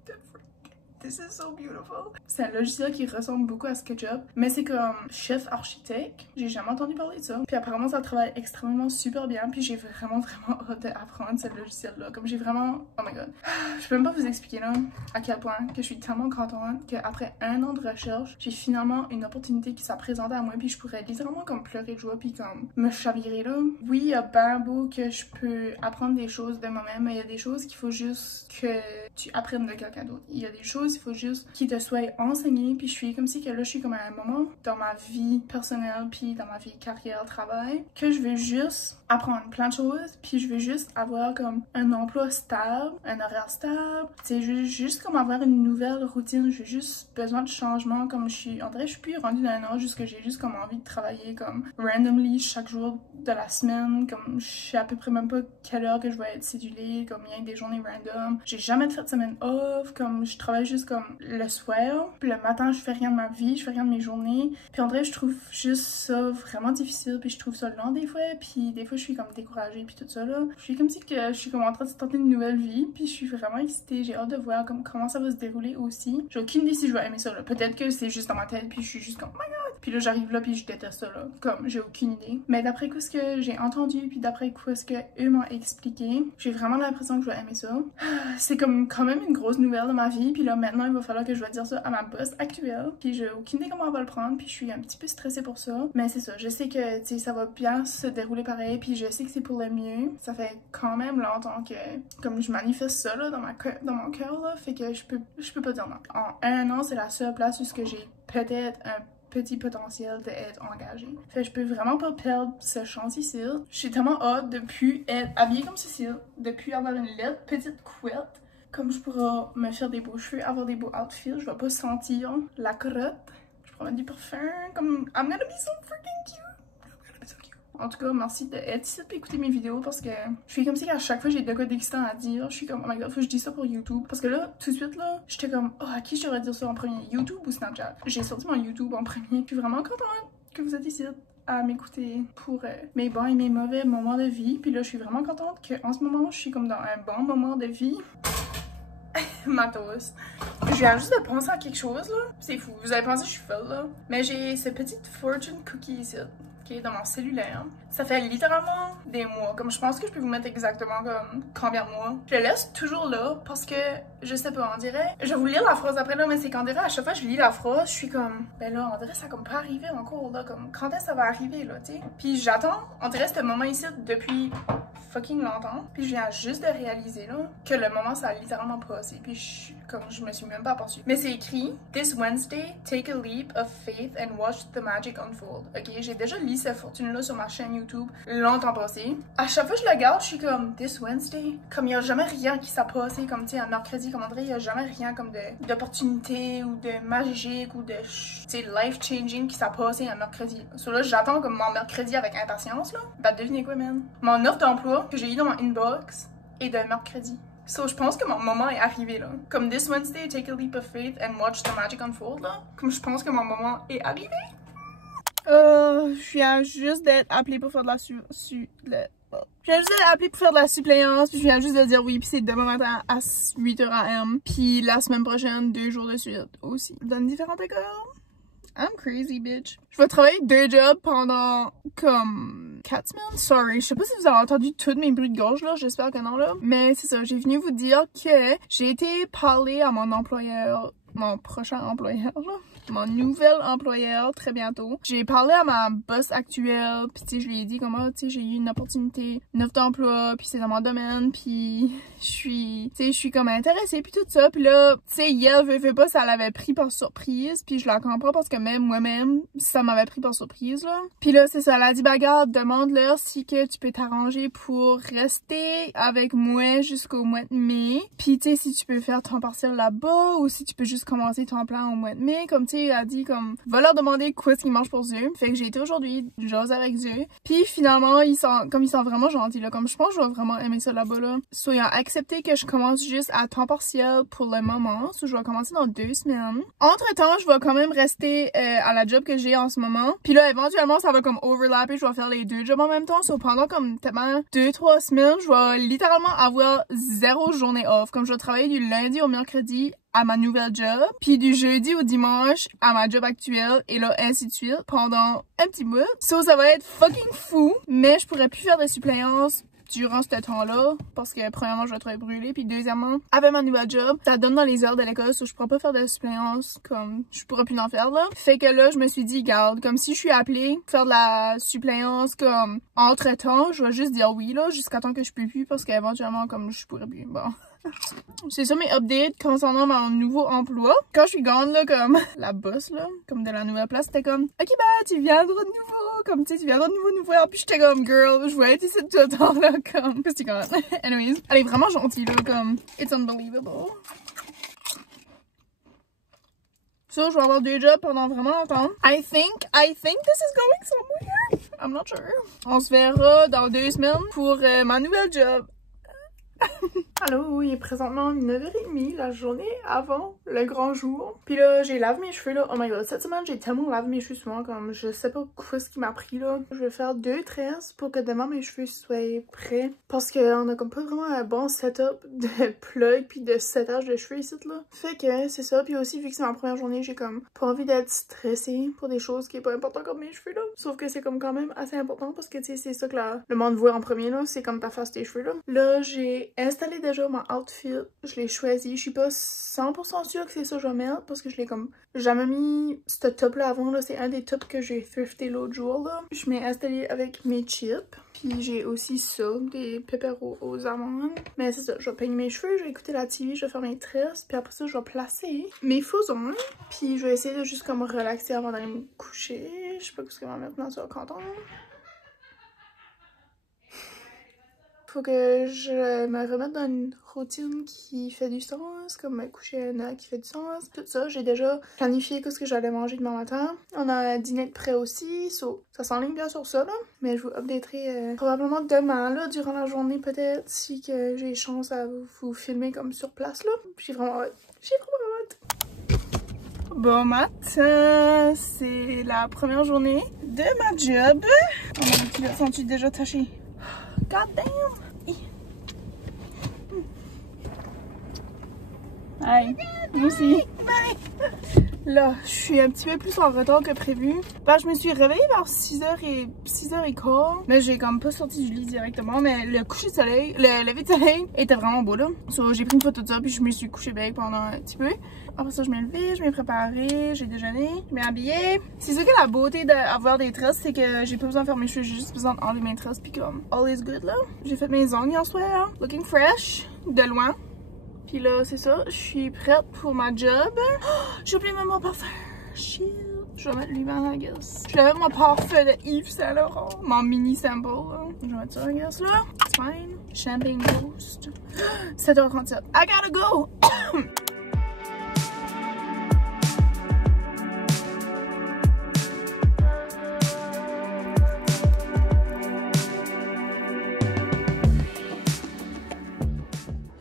the frick? This is so beautiful. C'est un logiciel qui ressemble beaucoup à SketchUp, mais c'est comme chef architecte. J'ai jamais entendu parler de ça. Puis apparemment, ça travaille extrêmement super bien. Puis j'ai vraiment hâte d'apprendre ce logiciel-là. Comme j'ai vraiment... Oh my god. Je peux même pas vous expliquer là à quel point que je suis tellement contente qu'après 1 an de recherche, j'ai finalement une opportunité qui s'est présentée à moi. Puis je pourrais littéralement comme pleurer de joie puis comme me chavirer là. Oui, il y a ben beau que je peux apprendre des choses de moi-même, mais il y a des choses qu'il faut juste que tu apprennes de quelqu'un d'autre. Il y a des choses, il faut juste qu'il te soit enseigné. Puis je suis comme si que là, je suis comme à un moment dans ma vie personnelle puis dans ma vie carrière, travail, que je veux juste apprendre plein de choses. Puis je veux juste avoir comme un emploi stable, un horaire stable. Tu sais, je veux juste comme avoir une nouvelle routine. J'ai juste besoin de changement. Comme je suis, en vrai, je suis plus rendue dans un âge jusque j'ai juste comme envie de travailler comme randomly chaque jour de la semaine. Comme je sais à peu près même pas quelle heure que je vais être cédulée. Comme il y a des journées random. J'ai jamais de semaine off. Comme je travaille juste comme le soir. Puis le matin, je fais rien de ma vie. Je fais rien de mes journées. Puis en vrai, je trouve juste ça vraiment difficile. Puis je trouve ça lent des fois. Puis des fois, je suis comme découragée. Puis tout ça là. Je suis comme si que je suis comme en train de tenter une nouvelle vie. Puis je suis vraiment excitée. J'ai hâte de voir comme comment ça va se dérouler aussi. J'ai aucune idée si je vais aimer ça là. Peut-être que c'est juste dans ma tête. Puis je suis juste comme oh my god. Puis là, j'arrive là. Puis je déteste ça là. Comme j'ai aucune idée. Mais d'après quoi ce que j'ai entendu. Puis d'après quoi ce que eux m'ont expliqué. J'ai vraiment l'impression que je vais aimer ça. C'est comme quand même une grosse nouvelle dans ma vie. Puis là, maintenant, il va falloir que je vais dire ça à ma boss actuelle. Puis j'ai aucune idée comment elle va le prendre. Puis je suis un petit peu stressée pour ça. Mais c'est ça. Je sais que, tu sais, ça va bien se dérouler pareil. Puis je sais que c'est pour le mieux. Ça fait quand même longtemps que, comme je manifeste ça, là, dans mon cœur, là. Fait que je peux pas dire non. En 1 an, c'est la seule place où j'ai peut-être un petit potentiel d'être engagée. Fait que je peux vraiment pas perdre ce chance ici. J'ai tellement hâte de plus être habillée comme Cécile, de plus avoir une laide petite couette. Comme je pourrais me faire des beaux cheveux, avoir des beaux outfits, je vais pas sentir la crotte. Je pourrais mettre du parfum, comme I'm gonna be so freaking cute. I'm gonna be so cute. En tout cas, merci d'être ici et écouter mes vidéos parce que je suis comme si à chaque fois j'ai de quoi d'excitant à dire, je suis comme oh my god, faut que je dise ça pour YouTube. Parce que là, tout de suite là, j'étais comme oh à qui je devrais dire ça en premier, YouTube ou Snapchat? J'ai sorti mon YouTube en premier. Je suis vraiment contente que vous êtes ici à m'écouter pour mes bons et mes mauvais moments de vie. Puis là, je suis vraiment contente qu'en ce moment, je suis comme dans un bon moment de vie. Matos. Je viens juste de penser à quelque chose là. C'est fou. Vous avez pensé que je suis folle là. Mais j'ai ce petit fortune cookie ici. Qui est dans mon cellulaire. Ça fait littéralement des mois. Comme je pense que je peux vous mettre exactement comme combien de mois. Je le laisse toujours là parce que je sais pas, on dirait. Je vais vous lire la phrase après là, mais c'est qu'on dirait à chaque fois que je lis la phrase, je suis comme ben là, on dirait ça comme pas arrivé encore là. Comme quand est-ce que ça va arriver là, tu sais. Puis j'attends, on dirait ce moment ici depuis fucking longtemps. Puis je viens juste de réaliser là que le moment ça a littéralement passé. Puis je me suis même pas aperçue. Mais c'est écrit This Wednesday, take a leap of faith and watch the magic unfold. Ok, j'ai déjà lu cette fortune là sur ma chaîne YouTube longtemps passé. À chaque fois que je la regarde, je suis comme This Wednesday. Comme il y a jamais rien qui s'est passé comme tu sais un mercredi, comme on dirait il y a jamais rien comme d'opportunité ou de magique ou de tu sais life changing qui s'est passé un mercredi. So là j'attends comme mon mercredi avec impatience là. Bah devinez quoi man? Mon offre d'emploi que j'ai eu dans mon inbox est de mercredi. So, je pense que mon moment est arrivé là. Comme This Wednesday, take a leap of faith and watch the magic unfold là. Comme je pense que mon moment est arrivé. Je viens juste d'être appelée pour faire de la je viens juste d'être appelée pour faire de la suppléance, puis je viens juste de dire oui, puis c'est demain matin à 8h AM, puis la semaine prochaine, 2 jours de suite aussi. Dans différentes écoles. I'm crazy, bitch. Je vais travailler 2 jobs pendant comme 4 semaines. Sorry, je sais pas si vous avez entendu tous mes bruits de gorge là, j'espère que non là. Mais c'est ça, j'ai venu vous dire que j'ai été parler à mon employeur, mon prochain employeur là. mon nouvel employeur très bientôt. J'ai parlé à ma boss actuelle, puis tu sais, je lui ai dit comment, tu sais, j'ai eu une opportunité, une offre d'emploi, puis c'est dans mon domaine, puis je suis comme intéressée, puis tout ça. Puis là, tu sais, elle veut pas, ça l'avait pris par surprise, puis je la comprends parce que même moi-même, ça m'avait pris par surprise, là. Puis là, c'est ça, elle a dit, bah regarde, demande-leur si que tu peux t'arranger pour rester avec moi jusqu'au mois de mai. Puis tu sais, si tu peux faire ton partiel là-bas, ou si tu peux juste commencer ton plan au mois de mai, comme tu sais, elle a dit comme, va leur demander quoi ce qu'ils mangent pour Dieu. Fait que j'ai été aujourd'hui, j'ose avec Dieu. Puis finalement, ils sont vraiment gentils, là. Comme je pense que je vais vraiment aimer ça là-bas, là. So, ils ont accepté que je commence juste à temps partiel pour le moment. So, je vais commencer dans 2 semaines. Entre-temps, je vais quand même rester à la job que j'ai en ce moment. Puis là, éventuellement, ça va comme overlapper. Je vais faire les 2 jobs en même temps. So, pendant comme tellement 2-3 semaines, je vais littéralement avoir 0 journée off. Comme je vais travailler du lundi au mercredi à ma nouvelle job, puis du jeudi au dimanche à ma job actuelle, et là, ainsi de suite, pendant un petit bout. So, ça va être fucking fou, mais je pourrais plus faire de suppléances durant ce temps-là, parce que premièrement, je vais trop brûler, puis deuxièmement, avec ma nouvelle job, ça donne dans les heures de l'école, so je pourrais pas faire de suppléance, comme, je pourrais plus en faire, là. Fait que là, je me suis dit, garde, comme si je suis appelée faire de la suppléance, comme, entre-temps, je vais juste dire oui, là, jusqu'à temps que je peux plus, parce qu'éventuellement, comme, je pourrais plus, bon. C'est ça mes updates concernant mon nouveau emploi. Quand je suis grande, là, comme la boss, là, comme de la nouvelle place, c'était comme, ok, bah, tu viendras de nouveau, comme, tu sais, tu viendras de nouveau nous voir. Puis j'étais comme, girl, je voulais être ici tout le temps, là, comme, qu'est-ce que tu connais? Anyways, elle est vraiment gentille, là, comme, it's unbelievable. So, je vais avoir 2 jobs pendant vraiment longtemps. I think this is going somewhere. I'm not sure. On se verra dans 2 semaines pour ma nouvelle job. Allô, il est présentement 9h30, la journée avant le grand jour. Puis là, j'ai lavé mes cheveux là. Oh my god, cette semaine, j'ai tellement lavé mes cheveux souvent, comme je sais pas quoi ce qui m'a pris là. Je vais faire 2 tresses pour que demain mes cheveux soient prêts. Parce qu'on a comme pas vraiment un bon setup de plug puis de setage de cheveux ici là. Fait que c'est ça. Puis aussi, vu que c'est ma première journée, j'ai comme pas envie d'être stressée pour des choses qui est pas important comme mes cheveux là. Sauf que c'est comme quand même assez important parce que tu sais, c'est ça que le monde voit en premier là. C'est comme ta face tes cheveux là. Là, j'ai installé déjà mon outfit, je l'ai choisi. Je suis pas 100% sûre que c'est ça que je vais mettre parce que je l'ai comme jamais mis ce top là avant là. C'est un des tops que j'ai thrifté l'autre jour là. Je m'ai installée avec mes chips. Puis j'ai aussi ça, des pépères aux amandes. Mais c'est ça, je vais peigner mes cheveux, je vais écouter la TV, je vais faire mes tresses. Puis après ça, je vais placer mes faux ongles. Puis je vais essayer de juste comme relaxer avant d'aller me coucher. Je sais pas ce que je vais mettre dans ce canton. Faut que je me remette dans une routine qui fait du sens, comme me coucher à une heure qui fait du sens. Tout ça, j'ai déjà planifié ce que j'allais manger demain matin. On a un dîner de prêt aussi, so, ça s'enligne bien sur ça là. Mais je vous updaterai probablement demain là, durant la journée peut-être, si que j'ai chance à vous filmer comme sur place là. J'ai vraiment hâte. J'ai vraiment hâte. Bon matin, c'est la première journée de ma job. Oh mon Dieu, sens-tu déjà taché? God damn! Hi, moi aussi. Bye! Là, je suis un petit peu plus en retard que prévu. Ben, je me suis réveillée vers 6h15. Mais j'ai comme pas sorti du lit directement. Mais le coucher de soleil, le lever de soleil était vraiment beau là. So, j'ai pris une photo de ça, puis je me suis couchée bien pendant un petit peu. Après ça, je m'ai levée, je m'ai préparée, j'ai déjeuné, je m'ai habillée. C'est sûr que la beauté d'avoir des tresses, c'est que j'ai pas besoin de faire mes cheveux, j'ai juste besoin d'enlever mes tresses, puis comme, all is good là. J'ai fait mes ongles en soir, looking fresh, de loin. Puis là, c'est ça, je suis prête pour ma job. Oh, j'ai oublié de mettre mon parfum. Shit. Je vais mettre lui-même, I guess. Je vais mettre mon parfum de Yves Saint Laurent. Mon mini sample, là. Je vais mettre ça, I guess, là. It's fine. Champagne Ghost. 7h37. I gotta go!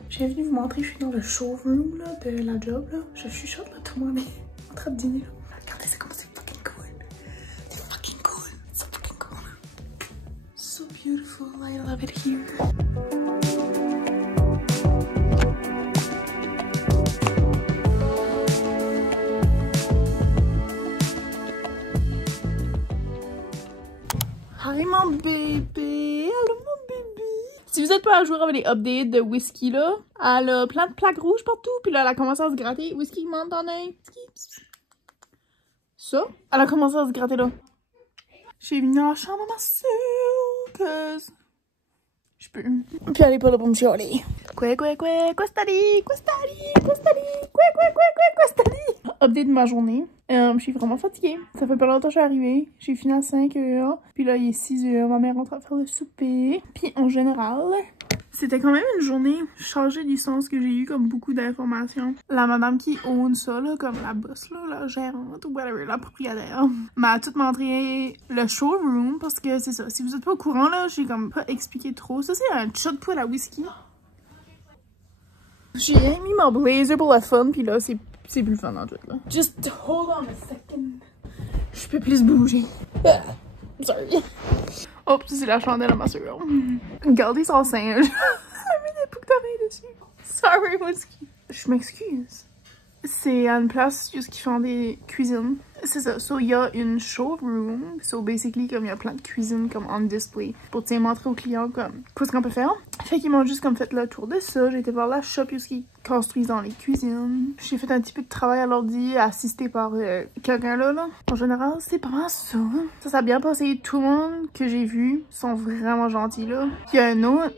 J'ai venu vous montrer, je suis dans le showroom là, de la job là. Je chuchote là, tout le monde est en train de dîner là. Regardez, c'est comme c'est fucking cool. C'est fucking cool. C'est fucking cool. So beautiful, I love it here. Hi mon bébé. Hello mon bébé. Si vous êtes pas à jour avec les updates de Whisky là, elle a plein de plaques rouges partout, puis là elle a commencé à se gratter. Whisky, monte ton œil. ça. Elle a commencé à se gratter là. J'ai venu dans la chambre à ma soeur, cause je peux. Puis elle est pas là pour me chialer. Quoi, c'est update de ma journée. Je suis vraiment fatiguée. Ça fait pas longtemps que je suis arrivée. J'ai fini à 5 h. Puis là, il est 6 h. Ma mère rentre à faire le souper. Puis en général, c'était quand même une journée chargée du sens que j'ai eu comme beaucoup d'informations. La madame qui own ça, là, comme la boss, là, la gérante ou whatever, la propriétaire, m'a tout montré le showroom parce que c'est ça. Si vous êtes pas au courant, là, j'ai comme pas expliqué trop. Ça, c'est un shot poêle à whisky. J'ai mis mon blazer pour le fun, puis là, c'est plus fun en tout, là. Just hold on a second. Je peux plus bouger. Sorry. Oh, ça c'est la chandelle à ma soeur. Regardez son singe. Elle a mis des boucles d'oreilles dessus. Sorry, whisky. Je m'excuse. C'est à une place juste qui font des cuisines. C'est ça. So, il y a une showroom. So, basically, comme il y a plein de cuisines comme on display pour, tu sais, montrer aux clients comme qu'est-ce qu'on peut faire. Fait qu'ils m'ont juste comme fait le tour de ça. J'ai été voir la shop qui construisent dans les cuisines. J'ai fait un petit peu de travail à l'ordi, assisté par quelqu'un là. En général, c'est pas mal ça. Ça a bien passé. Tout le monde que j'ai vu sont vraiment gentils, là. Il y a un autre...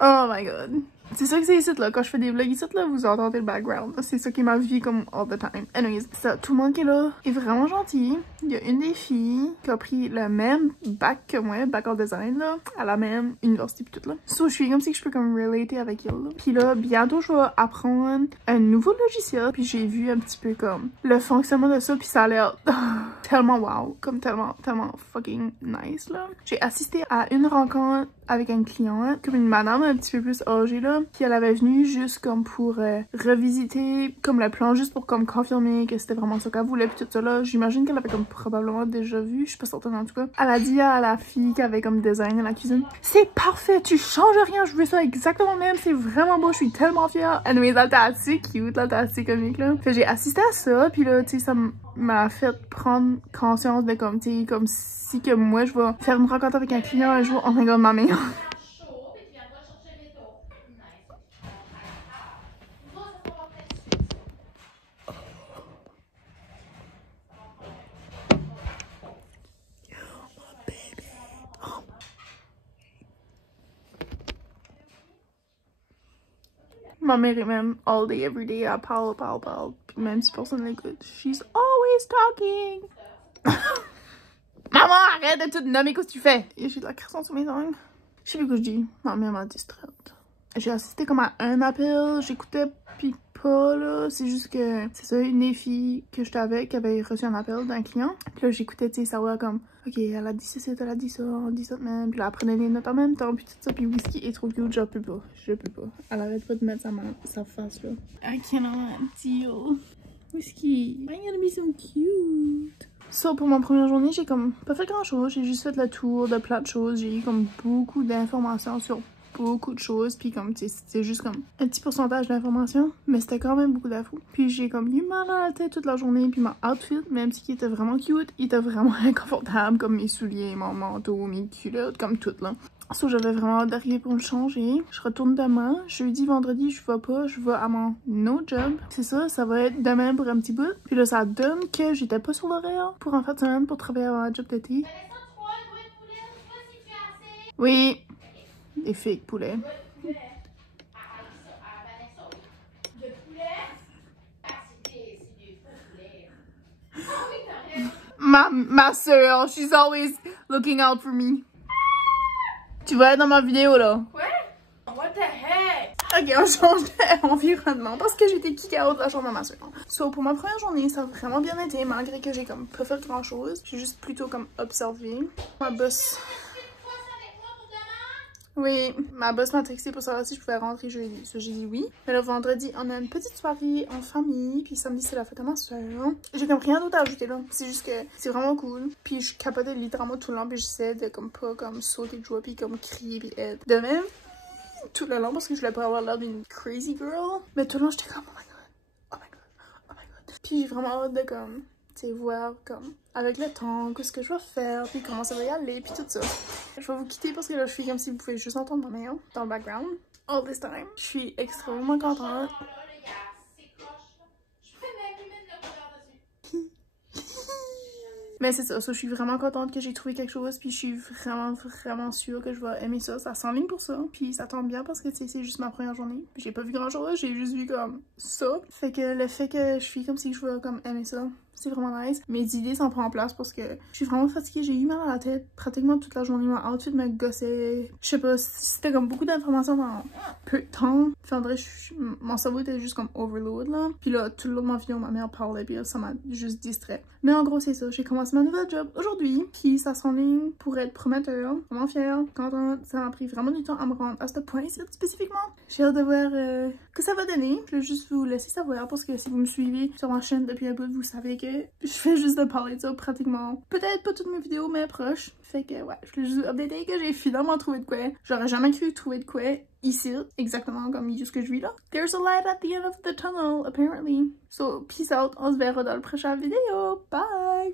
Oh my god. C'est ça que c'est ici, là. Quand je fais des vlogs ici, là, vous entendez le background. C'est ça qui est ma vie, comme, all the time. Anyways, ça, tout le monde qui est là est vraiment gentil. Il y a une des filles qui a pris le même bac que moi, bac en design, là, à la même université pis tout, là. So, je suis comme si je peux, comme, relater avec elle, là. Pis là, bientôt, je vais apprendre un nouveau logiciel. Puis j'ai vu un petit peu, comme, le fonctionnement de ça, puis ça a l'air tellement wow. Comme, tellement fucking nice, là. J'ai assisté à une rencontre avec un client, comme une madame un petit peu plus âgée, là, qui elle avait venu juste comme pour revisiter comme le plan, juste pour comme confirmer que c'était vraiment ça qu'elle voulait, puis tout ça là. J'imagine qu'elle avait comme probablement déjà vu, je suis pas certaine en tout cas. Elle a dit à la fille qui avait comme design la cuisine, c'est parfait, tu changes rien, je veux ça exactement même, c'est vraiment beau, je suis tellement fière. Anyway, elle était assez cute, elle était assez comique là. Fait j'ai assisté à ça, puis là, tu sais, ça m'a fait prendre conscience de comme, tu sais, comme si que moi je vais faire une rencontre avec un client un jour, oh my god, ma mère. Ma mère est même all day, every day, elle parle. Puis même si personne l'écoute, she's always talking. Maman, arrête de tout nommer, qu'est-ce que tu fais? Et j'ai de la cresson sur mes ongles. Je sais plus quoi je dis. Ma mère m'a distraite. J'ai assisté comme à un appel, j'écoutais pis pas là. C'est juste que c'est ça, une des filles que j'étais avec qui avait reçu un appel d'un client. Puis là, j'écoutais, tu sais, savoir comme, ok, elle a dit ça, elle a dit ça, on dit ça même. Puis là, elle prenait les notes en même temps, puis tout ça. Puis Whisky est trop cute, je peux pas. Elle arrête pas de mettre sa face là. I cannot deal. Whisky, why you gonna be so cute? So, pour ma première journée, j'ai comme pas fait grand chose. J'ai juste fait le tour de plein de choses. J'ai eu comme beaucoup d'informations sur beaucoup de choses. Puis comme, tu sais, c'était juste comme un petit pourcentage d'informations. Mais c'était quand même beaucoup d'infos. Puis j'ai comme eu mal à la tête toute la journée. Puis mon outfit, même si il était vraiment cute, il était vraiment inconfortable. Comme mes souliers, mon manteau, mes culottes, comme tout là. So, j'avais vraiment hâte d'arriver pour me changer. Je retourne demain. Jeudi, vendredi, je vais pas. Je vais à mon no job. C'est ça, ça va être demain pour un petit bout. Puis là, ça donne que j'étais pas sur l'horaire pour en fin de semaine pour travailler à ma job d'été. Oui. Des fake poulets. Ma soeur, she's always looking out for me. Tu vas être dans ma vidéo là. Ouais? What the heck? Ok, on change d'environnement parce que j'étais kick out de la chambre de ma soeur. So, pour ma première journée, ça a vraiment bien été malgré que j'ai comme pas fait grand chose. J'ai juste plutôt comme observé. Ma boss. Oui, ma boss m'a texté pour savoir si je pouvais rentrer jeudi. So, j'ai dit oui. Mais le vendredi, on a une petite soirée en famille. Puis samedi, c'est la fête à ma soeur. J'ai comme rien d'autre à ajouter là. C'est juste que c'est vraiment cool. Puis je capotais littéralement tout le long. Puis j'essaie de comme pas comme sauter de joie. Puis comme crier. Puis être de même tout le long parce que je voulais pas avoir l'air d'une crazy girl. Mais tout le long, j'étais comme oh my god. Oh my god. Oh my god. Puis j'ai vraiment hâte de comme, tu sais, voir comme avec le temps, qu'est-ce que je vais faire, puis comment ça va y aller, puis tout ça. Je vais vous quitter parce que là, je suis comme si vous pouvez juste entendre ma mère dans le background. All this time. Je suis extrêmement contente. Mais c'est ça, je suis vraiment contente que j'ai trouvé quelque chose, puis je suis vraiment sûre que je vais aimer ça. Ça s'enligne pour ça, puis ça tombe bien parce que tu sais, c'est juste ma première journée. Puis j'ai pas vu grand chose, j'ai juste vu comme ça. Fait que le fait que je suis comme si je vais comme aimer ça, c'est vraiment nice. Mes idées s'en prennent en place parce que je suis vraiment fatiguée. J'ai eu mal à la tête pratiquement toute la journée. Mon outfit me gossait. Je sais pas, c'était comme beaucoup d'informations dans peu de temps. Enfin, en vrai, mon cerveau était juste comme overload là. Puis là, tout le long de ma vidéo, ma mère parlait, puis là, ça m'a juste distrait. Mais en gros, c'est ça. J'ai commencé ma nouvelle job aujourd'hui. Puis ça s'enligne pour être prometteur. Vraiment fière, contente. Ça m'a pris vraiment du temps à me rendre à ce point spécifiquement. J'ai hâte de voir que ça va donner. Je vais juste vous laisser savoir parce que si vous me suivez sur ma chaîne depuis un bout, vous savez que je fais juste de parler de ça pratiquement. Peut-être pas toutes mes vidéos, mais proches. Fait que ouais, je voulais juste updater que j'ai finalement trouvé de quoi. J'aurais jamais cru trouver de quoi ici, exactement comme ce que je vis là. There's a light at the end of the tunnel, apparently. So, peace out. On se verra dans le prochain vidéo. Bye!